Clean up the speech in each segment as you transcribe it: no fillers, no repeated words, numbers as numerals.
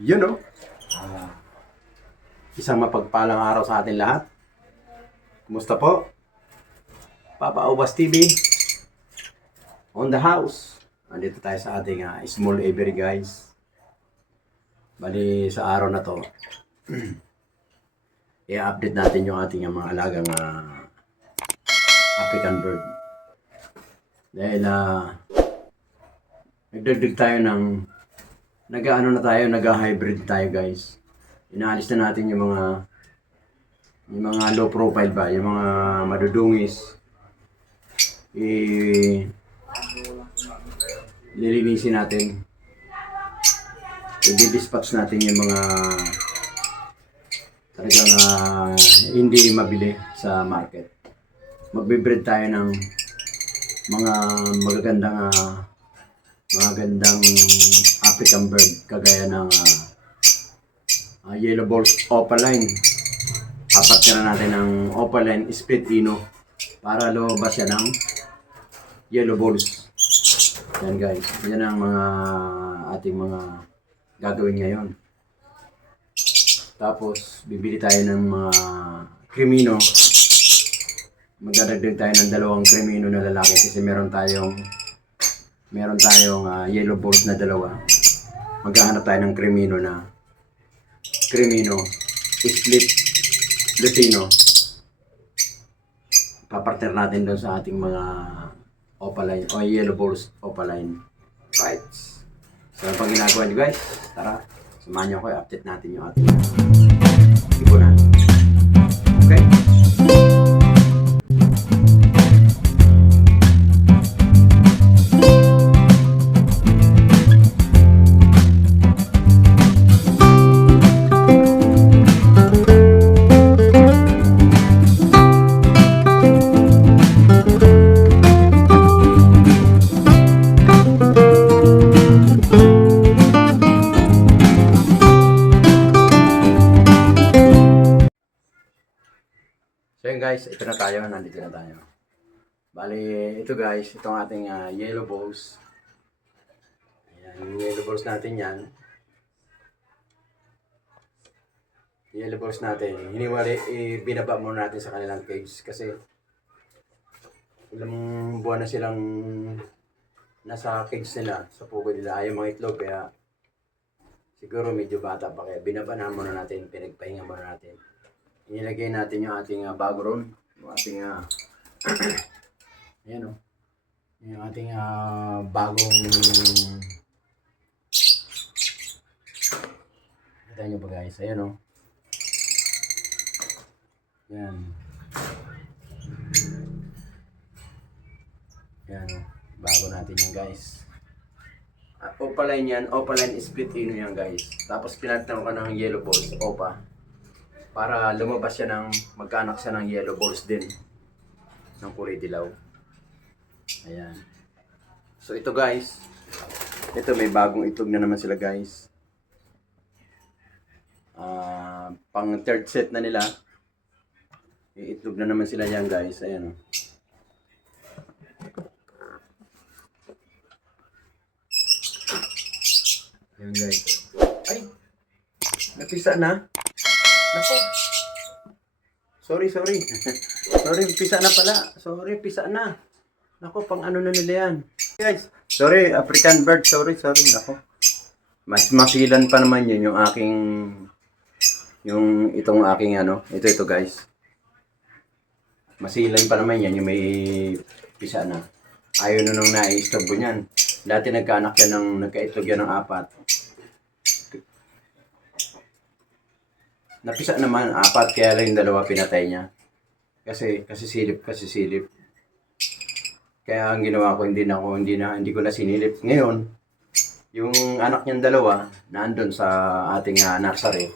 Yun know, ah, isang mapagpalang araw sa atin lahat. Kumusta po? Papa Ubas TV on the house. Andito tayo sa ating small every guys. Bali sa araw na to, i-update natin yung ating mga alagang African bird. Dahil nagdagdag tayo ng nag-hybrid tayo guys. Inaalis na natin yung mga low profile ba, yung mga madudungis. Lilinisin natin. I-dispatch natin yung mga talagang hindi mabili sa market. Magbe-breed tayo ng mga magagandang African bird kagaya ng yellow balls opaline. Papatira natin ng opaline split ino para lumabas yan ng yellow balls. Yan guys, yan ang mga ating mga gagawin ngayon. Tapos bibili tayo ng mga crimino. Magdadagdag tayo ng 2 crimino na lalaki kasi meron tayong yellow balls na 2. Maghahanap tayo ng crimino split lutino. Papartner natin doon sa ating mga opaline o yellow balls opaline rights. So ang pag ginagawa nyo guys, tara, samahan nyo ako, update natin yung ating ipunan. Okay? So yun guys, ito na tayo, nandito na tayo. Bali, ito guys, itong ating yellow balls. Ayan, yung yellow balls natin yan. Yellow balls natin, binaba muna natin sa kanilang cage kasi ilang buwan na silang nasa cage nila, sa pugo nila, ayaw mga itlog, kaya siguro medyo bata pa, kaya binaba na muna natin, pinagpahinga muna natin. Inilagay natin yung ating bago ron, yung ating ayan o, yung ating bagong kita nyo ba guys, ayan o, yan yan o, bago natin yan guys. Opaline yan, opaline split ino yan guys, tapos pinatang ka ng yellow balls, opa, para lumabas siya magkaanak siya ng yellow balls din ng kulay dilaw. Ayan. So ito guys, ito may bagong itlog na naman sila guys. Pang third set na nila. Iitlog na naman sila yan guys. Ayan o. Ayan guys. Ay! Napisa na. Nako. Sorry. Sorry, pisa na pala. Sorry, pisa na. Nako, pang ano na nila yan. Guys, sorry, African bird. Sorry. Nako. Mas masilan pa naman yun itong aking ito guys. Masilan pa naman yan yung may pisa na. Ayaw na nung nai-stop niyan. Dati nagkaanak yan nagkaitlog yan ng 4. Napisa naman 4, kaya lang yung 2 pinatay niya. Kasi silip. Kaya ang ginawa ko, hindi ko na sinilip. Ngayon, yung anak niyang 2 naandun sa ating nursery.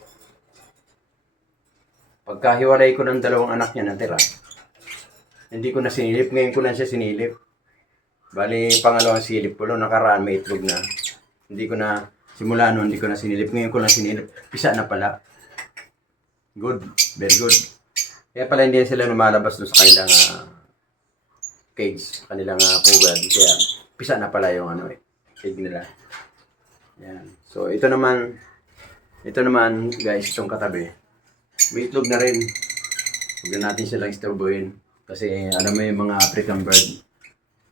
Pagkahiwalay ko ng 2 anak niya natira, hindi ko na sinilip. Ngayon ko lang siya sinilip. Bali, pangalawang silip ko, nakaraan may itlog na. Hindi ko na sinilip. Ngayon ko lang sinilip. Pisa na pala. Good, very good. Kaya pala hindi sila lumalabas doon sa kanilang cage, kanilang pugad. Kaya pisa na pala yung egg nila. Yan. So ito naman, Ito naman, guys, itong katabi. May itlog na rin. Huwag na natin silang istorbohin. Kasi alam mo yung mga African bird,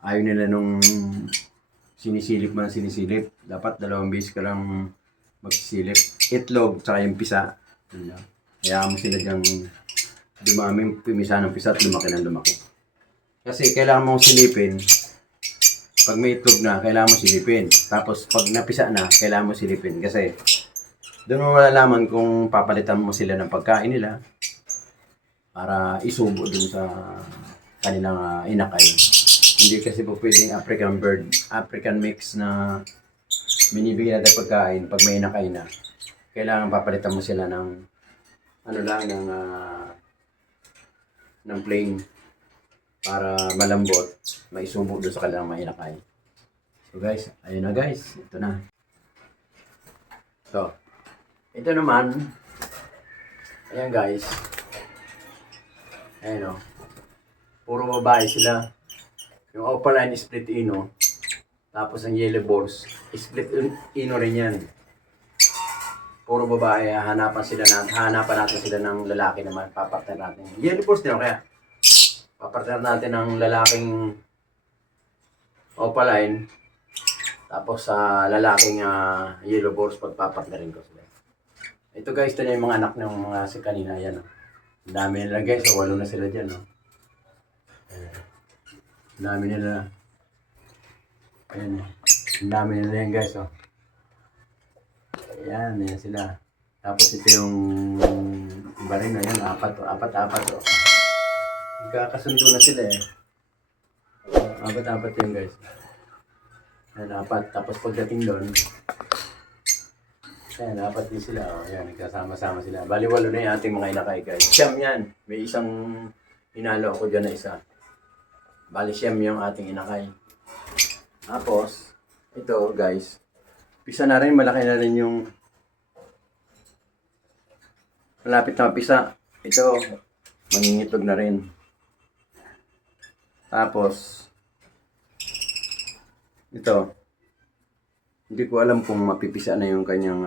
ayaw nila nung sinisilip man sinisilip. Dapat 2 beses ka lang magsisilip. Itlog, tsaka yung pisa. Kaya mo sila dyang dumami, pimisa ng pisa at lumaki ng lumaki. Kasi kailangan mong silipin. Pag may itlog na, kailangan mo silipin. Tapos pag napisa na, kailangan mo silipin. Kasi doon mo malalaman kung papalitan mo sila ng pagkain nila para isubo dun sa kanilang inakay. Hindi kasi po pwedeng African bird, African mix na binibigyan natin pagkain pag may inakay na. Kailangan papalitan mo sila ng ano lang, ng plain para malambot, maisubo doon sa kanilang mga inakay. So guys, ayun na guys, ito na. So, ito naman, ayan guys, ayan o, puro babae sila. Yung opaline split ino, tapos ang yellow balls, split ino rin yan. Puro babae, hanapan natin sila ng lalaki naman, papartner natin. Yellow balls din kaya, papartner natin ng lalaking opaline, tapos sa lalaking yellow balls, pagpapartnerin ko sila. Ito guys, ito na yung mga anak ng mga si kanina, yan o. Ang dami nila guys, 8 na sila dyan o. Ang dami nila. Ayan o. Ang dami nila yan guys o. Ayan, ayan sila. Tapos ito yung iba rin, ayan, apat o. Magkakasundo na sila eh. Apat yan guys. Ayan, 4. Tapos pagdating doon, ayan, 4 din sila. O, ayan, nagkasama-sama sila. Bali, 8 na yung ating mga inakay guys. Siyam yan. May isang hinalo ako dyan na isa. Bali, siyam yung ating inakay. Tapos, ito guys, pisa na rin, malaki na rin yung malapit na pisa. Ito, mangingitlog na rin. Tapos, ito, hindi ko alam kung mapipisa na yung kanyang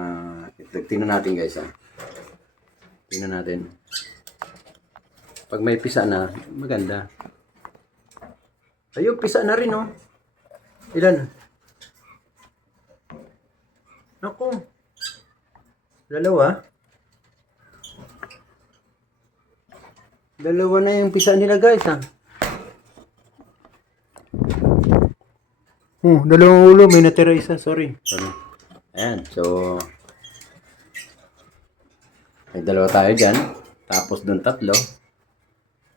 itlog. Tingnan natin guys ha. Tingnan natin. Pag may pisa na, maganda. Ayun, pisa na rin oh. Ilan? Ako. 2. 2 na yung pisa nila guys ha. 2 ulo, may natira isa, sorry. Ayan, so may 2 tayo dyan. Tapos doon 3.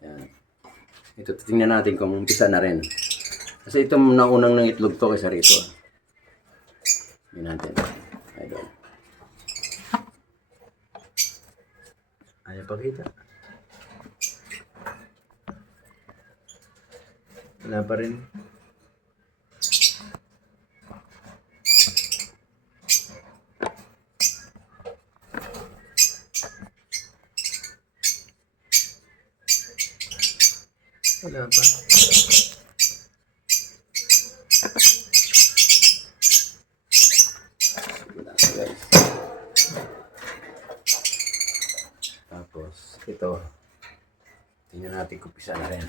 Ayan. Ito, tingnan natin kung pisa na rin. Kasi ito naunang ng itlog to kaysa rito. Tingnan natin. Ayan. Ayaw pakita. Wala pa rin. Wala pa. Wala pa guys. Tapos, ito. Tingnan natin kung pisa na rin.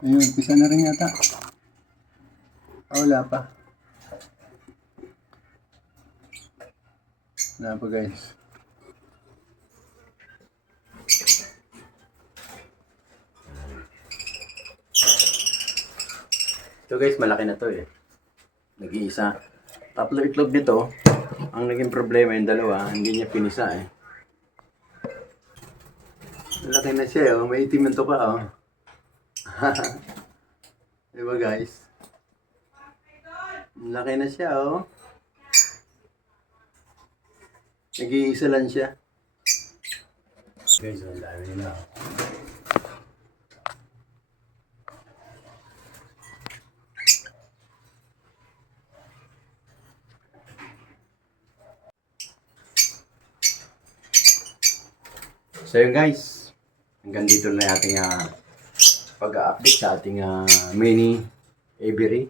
Ayun, pisa na rin yata. Wala pa. Wala pa guys. Ito guys, malaki na to eh. Nag-iisa. 3 itlog nito. Ang naging problema yung 2, hindi niya pinisa eh. Malaki na siya oh. May itim to pa oh. Diba guys? Laki na siya oh. Nag-iisa lang siya. Guys, ang dami nila. So yun guys, hanggang dito na yung ating pag-update sa ating mini aviary.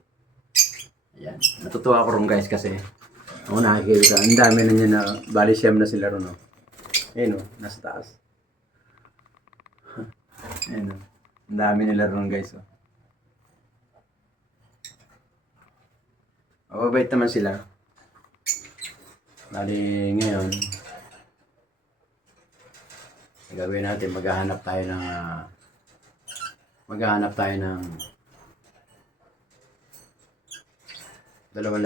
Ayan, natutuwa ako ron guys kasi ako nakikita, ang dami na niya na, bali siyam na sila ron. Ayun o, nasa taas. Ayun o, ang dami nila ron guys. Mababait naman sila. Bali ngayon, gagawin natin, maghahanap tayo ng dalawang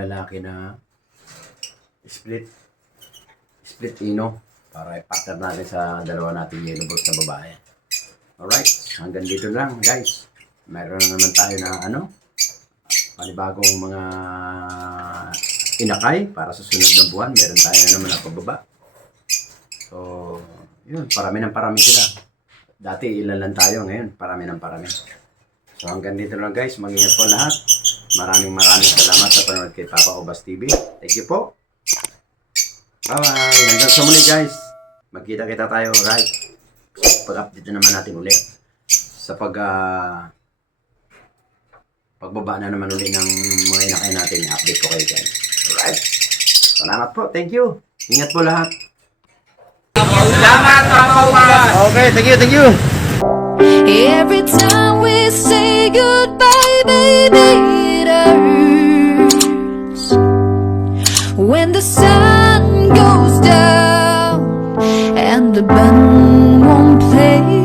lalaki na split ino para i-partner natin sa dalawa nating yellow balls na babae. Alright, hanggang dito lang guys. Meron na naman tayo na panibagong mga inakay para sa sunod na buwan. Meron tayo na naman na pababa. So, yun, parami sila. Dati ilan lang tayo, ngayon parami. So hanggang dito lang guys, mag-ingat po lahat. Maraming salamat sa panonood kay Papa Obas TV. Thank you po. Bye-bye. Hanggang sa muli guys. Magkita-kita tayo, right? Pag-update na naman natin ulit. Sa pagbaba na naman ulit ng mga inakay natin, i-update ko kayo guys. Alright? Salamat po. Thank you. Ingat po lahat. Salamat, Papa Obas! Okay, thank you. Every time we say goodbye, baby, it hurts. When the sun goes down and the band won't play.